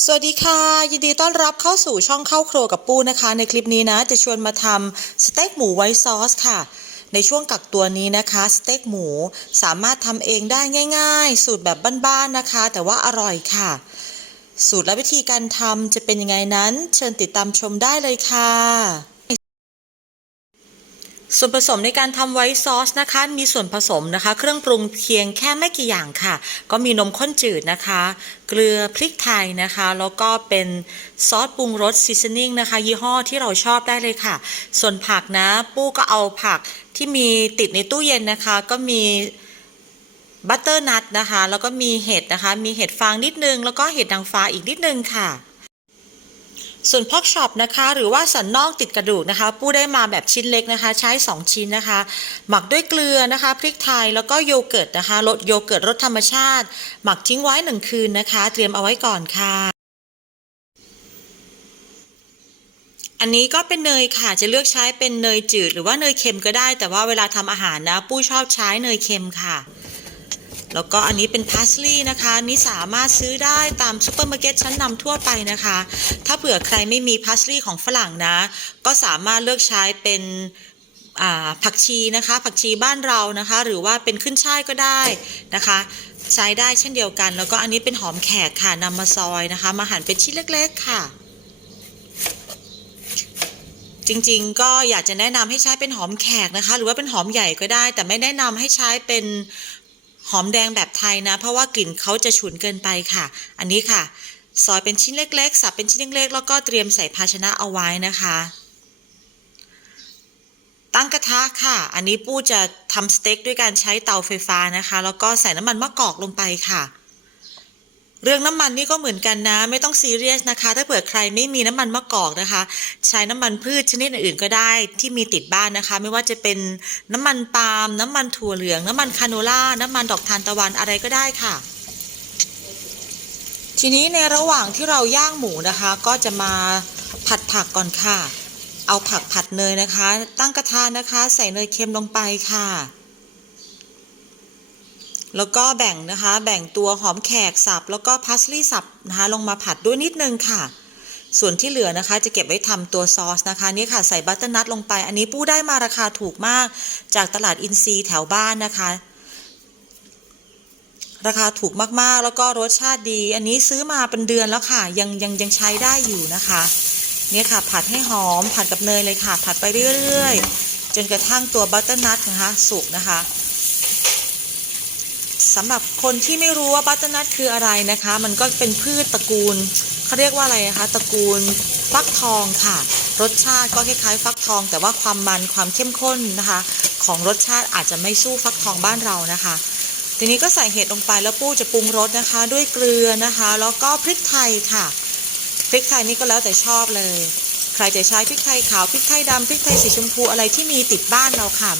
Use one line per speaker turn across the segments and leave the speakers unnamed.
สวัสดีค่ะ ยินดีต้อนรับเข้าสู่ช่องเข้าครัวกับปูนะคะ ในคลิปนี้นะ จะชวนมาทำสเต็กหมูไวท์ซอสค่ะ ในช่วงกักตัวนี้นะคะสเต็กหมูสามารถทำเองได้ง่าย ๆ สูตรแบบบ้านๆนะคะ แต่ว่าอร่อยค่ะ สูตรและวิธีการทำจะเป็นยังไงนั้น เชิญติดตามชมได้เลยค่ะ ส่วนผสมในการทำไวท์ซอสนะคะ มีส่วนผสมนะคะ เครื่องปรุงเพียงแค่ไม่กี่อย่างค่ะ ก็มีนมข้นจืดนะคะ เกลือพริกไทยนะคะ แล้วก็เป็นซอสปรุงรสซีซันนิ่งนะคะ ยี่ห้อที่เราชอบได้เลยค่ะ ส่วนผักนะ ปู้ก็เอาผักที่มีติดในตู้เย็นนะคะ ก็มีบัตเตอร์นัทนะคะ แล้วก็มีเห็ดนะคะ มีเห็ดฟางนิดนึง แล้วก็เห็ดนางฟ้าอีกนิดนึงค่ะ ส่วนพอกช็อปนะคะหรือว่าสันนอกติดกระดูกนะคะปู้ได้มาแบบชิ้นเล็กนะคะ ใช้ 2 ชิ้นนะคะ หมักด้วยเกลือนะคะพริกไทยแล้วก็โยเกิร์ตนะคะรสโยเกิร์ตรสธรรมชาติ หมักทิ้งไว้หนึ่งคืนนะคะ เตรียมเอาไว้ก่อนค่ะ อันนี้ก็เป็นเนยค่ะจะเลือกใช้เป็นเนยจืด หรือว่าเนยเค็มก็ได้ แต่ว่าเวลาทำอาหารนะปู้ชอบใช้เนยเค็มค่ะ แล้วก็อันนี้เป็นพาสลีย์นะคะนี่สามารถซื้อได้ตามซูเปอร์มาร์เก็ตชั้นนำทั่วไปนะคะ ถ้าเผื่อใครไม่มีพาสลีย์ของฝรั่งนะ ก็สามารถเลือกใช้เป็นผักชีนะคะ ผักชีบ้านเรานะคะ หรือว่าเป็นขึ้นช่ายก็ได้นะคะ ใช้ได้เช่นเดียวกัน แล้วก็อันนี้เป็นหอมแขกค่ะนำมาซอยนะคะ มาหั่นเป็นชิ้นเล็ก ๆ ค่ะจริงๆ ก็อยากจะแนะนำให้ใช้เป็นหอมแขกนะคะ หรือว่าเป็นหอมใหญ่ก็ได้ แต่ไม่แนะนำให้ใช้เป็น หอมแดงแบบไทยนะ เพราะว่ากลิ่นเขาจะฉุนเกินไปค่ะ อันนี้ค่ะ ซอยเป็นชิ้นเล็กๆ สับเป็นชิ้นเล็กๆ แล้วก็เตรียมใส่ภาชนะเอาไว้นะคะ ตั้งกระทะค่ะ อันนี้ปู้จะทำสเต็กด้วยการใช้เตาไฟฟ้านะคะ แล้วก็ใส่น้ำมันมะกอกลงไปค่ะ เรื่องน้ำมันนี่ก็เหมือนกันนะ ไม่ต้องซีเรียสนะคะ ถ้าเผื่อใครไม่มีน้ำมันมะกอกนะคะ ใช้น้ำมันพืชชนิดอื่นก็ได้ที่มีติดบ้านนะคะ ไม่ว่าจะเป็นน้ำมันปาล์มน้ำมันถั่วเหลือง น้ำมันคาโนล่าน้ำมันดอกทานตะวันอะไรก็ได้ค่ะ ทีนี้ในระหว่างที่เราย่างหมูนะคะ ก็จะมาผัดผักก่อนค่ะ เอาผักผัดเนยนะคะ ตั้งกระทะนะคะ ใส่เนยเค็มลงไปค่ะ แล้วก็แบ่งนะคะแบ่งตัวหอมแขกสับ แล้วก็พาสลีย์สับนะคะลงมาผัดด้วยนิดนึงค่ะ ส่วนที่เหลือนะคะจะเก็บไว้ทำตัวซอสนะคะนี่ค่ะใส่บัตเตอร์นัทลงไปอันนี้ปู้ได้มาราคาถูกมาก จากตลาดอินซีแถวบ้านนะคะ ราคาถูกมากๆ แล้วก็รสชาติดี อันนี้ซื้อมาเป็นเดือนแล้วค่ะ ยังยังยังใช้ได้อยู่นะคะเนี่ยค่ะผัดให้หอมผัดกับเนยเลยค่ะ ผัดไปเรื่อยๆ จนกระทั่งตัวบัตเตอร์นัทนะคะสุกนะคะ สำหรับคนที่ไม่รู้ว่าบัตเตอร์นัทคืออะไรนะคะ มันก็เป็นพืชตระกูลเขาเรียกว่าอะไรนะคะตระกูลฟักทองค่ะ รสชาติก็คล้ายๆ ฟักทอง แต่ว่าความมันความเข้มข้นนะคะ ของรสชาติอาจจะไม่สู้ฟักทองบ้านเรานะคะ ทีนี้ก็ใส่เห็ดลงไปแล้วปู้จะปรุงรสนะคะ ด้วยเกลือนะคะ แล้วก็พริกไทยค่ะพริกไทยนี่ก็แล้วแต่ชอบเลย ใครจะใช้พริกไทยขาวพริกไทยดำพริกไทยสีชมพูอะไรที่มีติดบ้านเราค่ะ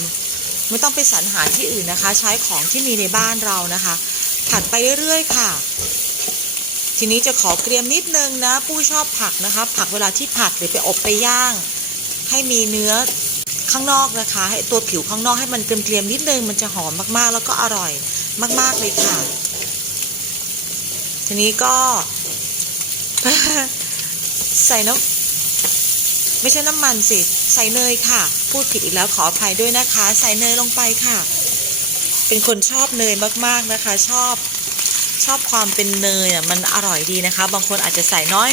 ไม่ต้องไปสรรหาที่อื่นนะคะ ใช้ของที่มีในบ้านเรานะคะ ผัดไปเรื่อยๆค่ะ ทีนี้จะขอเกรียมนิดนึงนะปู้ชอบผักนะคะ ผักเวลาที่ผัดหรือไปอบไปย่าง ให้มีเนื้อข้างนอกนะคะ ให้ตัวผิวข้างนอกให้มันเกรียมๆนิดนึงมันจะหอมมากๆ แล้วก็อร่อยมาก ๆเลยค่ะ ทีนี้ก็ใส่น้ำไม่ใช่น้ำมันสิ ใส่เนยค่ะ พูดผิดอีกแล้วขออภัยด้วยนะคะ ใส่เนยลงไปค่ะ เป็นคนชอบเนยมากๆนะคะ ชอบชอบความเป็นเนยอะมันอร่อยดีนะคะ บางคนอาจจะใส่น้อย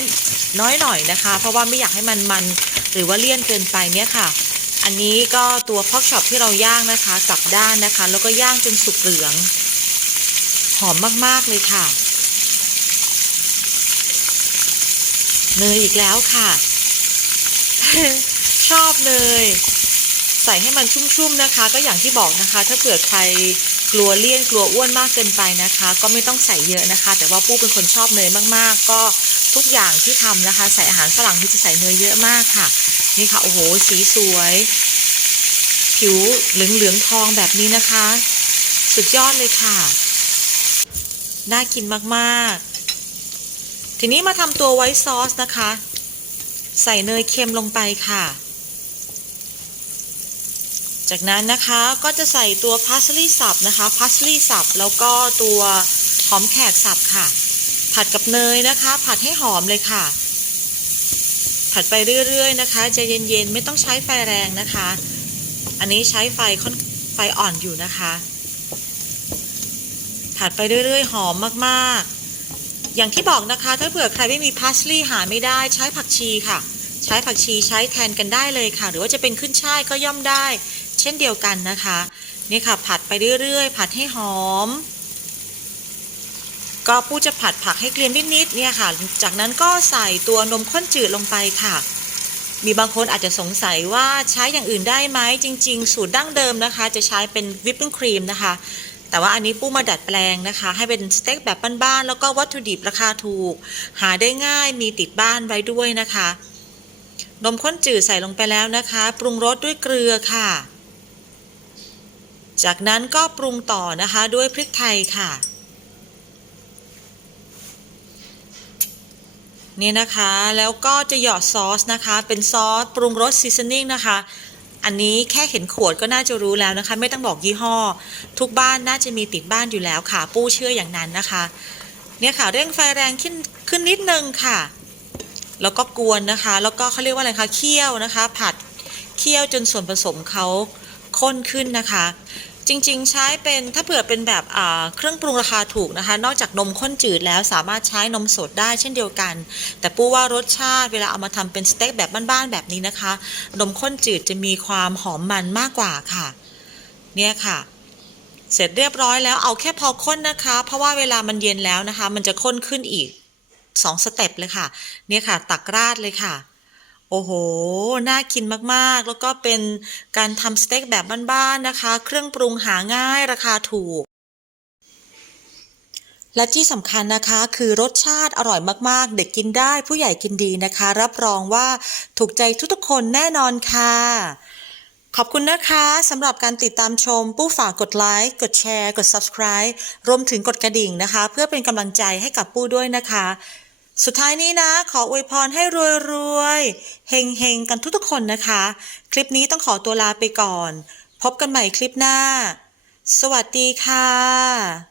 น้อยหน่อยนะคะ เพราะว่าไม่อยากให้มันมันหรือว่าเลี่ยนเกินไปเนี่ยค่ะ อันนี้ก็ตัวพอกช็อปที่เราย่างนะคะกลับด้านนะคะ แล้วก็ย่างจนสุกเหลือง หอมมากๆเลยค่ะ เนยอีกแล้วค่ะ ชอบเนย ส่ให้มันชุ่มๆนะคะ ก็อย่างที่บอกนะคะ ถ้าเผื่อใครกลัวเลี่ยนกลัวอ้วนมากเกินไปนะคะ ก็ไม่ต้องใส่เยอะนะคะ แต่ว่าปู้เป็นคนชอบเนยมากๆ ก็ทุกอย่างที่ทำนะคะ ใส่อาหารฝรั่งที่จะใส่เนยเยอะมากค่ะ นี่ค่ะโอ้โหสีสวย ผิวเหลืองๆทองแบบนี้นะคะ สุดยอดเลยค่ะ น่ากินมากๆ ทีนี้มาทำตัวไวท์ซอสนะคะ ใส่เนยเค็มลงไปค่ะ จากนั้นนะคะก็จะใส่ตัวพาสลีย์สับนะคะพาสลีย์สับแล้วก็ตัวหอมแขกสับค่ะ ผัดกับเนยนะคะ ผัดให้หอมเลยค่ะ ผัดไปเรื่อยๆนะคะใจเย็นๆไม่ต้องใช้ไฟแรงนะคะ อันนี้ใช้ไฟค่อนไฟอ่อนอยู่นะคะ ผัดไปเรื่อยๆ หอมมากๆ อย่างที่บอกนะคะ ถ้าเผื่อใครไม่มีพาสลีย์หาไม่ได้ใช้ผักชีค่ะ ใช้ผักชีใช้แทนกันได้เลยค่ะ หรือว่าจะเป็นขึ้นช่ายก็ย่อมได้ เช่นเดียวกันนะคะ นี่ค่ะผัดไปเรื่อยๆ ผัดให้หอม ก็ปูจะผัดผักให้เกรียมนิดๆเนี่ยค่ะ จากนั้นก็ใส่ตัวนมข้นจืดลงไปค่ะ มีบางคนอาจจะสงสัยว่าใช้อย่างอื่นได้ไหมจริง ๆ สูตรดั้งเดิมนะคะ จะใช้เป็นวิปปิ้งครีมนะคะแต่ว่าอันนี้ปูมาดัดแปลงนะคะ ให้เป็นสเต็กแบบบ้านๆแล้วก็วัตถุดิบราคาถูก หาได้ง่ายมีติดบ้านไว้ด้วยนะคะ นมข้นจืดใส่ลงไปแล้วนะคะ ปรุงรสด้วยเกลือค่ะ จากนั้นก็ปรุงต่อนะคะด้วยพริกไทยค่ะนี่นะคะแล้วก็จะหยอดซอสนะคะ เป็นซอสปรุงรสซีซันนิ่งนะคะ อันนี้แค่เห็นขวดก็น่าจะรู้แล้วนะคะ ไม่ต้องบอกยี่ห้อ ทุกบ้านน่าจะมีติดบ้านอยู่แล้วค่ะ ปู้เชื่ออย่างนั้นนะคะ เนี่ยค่ะเร่งไฟแรงขึ้นขึ้นนิดนึงค่ะ แล้วก็กวนนะคะ แล้วก็เขาเรียกว่าอะไรคะเคี่ยวนะคะ ผัดเคี่ยวจนส่วนผสมเขาข้นขึ้นนะคะ จริง ๆ ใช้เป็นถ้าเผื่อเป็นแบบเครื่องปรุงราคาถูกนะคะ นอกจากนมข้นจืดแล้วสามารถใช้นมสดได้เช่นเดียวกัน แต่ปู้ว่ารสชาติเวลาเอามาทำเป็นสเต็กแบบบ้านๆแบบนี้นะคะ นมข้นจืดจะมีความหอมมันมากกว่าค่ะ เนี่ยค่ะเสร็จเรียบร้อยแล้วเอาแค่พอข้นนะคะ เพราะว่าเวลามันเย็นแล้วนะคะ มันจะข้นขึ้นอีกสองสเต็ปเลยค่ะ เนี่ยค่ะ ตักราดเลยค่ะ โอ้โห น่ากินมากๆ แล้วก็เป็นการทำสเต็กแบบบ้านๆนะคะ เครื่องปรุงหาง่ายราคาถูก และที่สำคัญนะคะคือรสชาติอร่อยมากๆ เด็กกินได้ผู้ใหญ่กินดีนะคะ รับรองว่าถูกใจทุกๆคนแน่นอนค่ะ ขอบคุณนะคะสำหรับการติดตามชมปู้ฝากกดไลค์ กดแชร์ กด subscribe รวมถึงกดกระดิ่งนะคะ เพื่อเป็นกำลังใจให้กับปู้ด้วยนะคะ สุดท้ายนี้นะ ขออวยพรให้รวยๆเฮงๆ กันทุกๆคนนะคะ คลิปนี้ต้องขอตัวลาไปก่อน พบกันใหม่คลิปหน้า สวัสดีค่ะ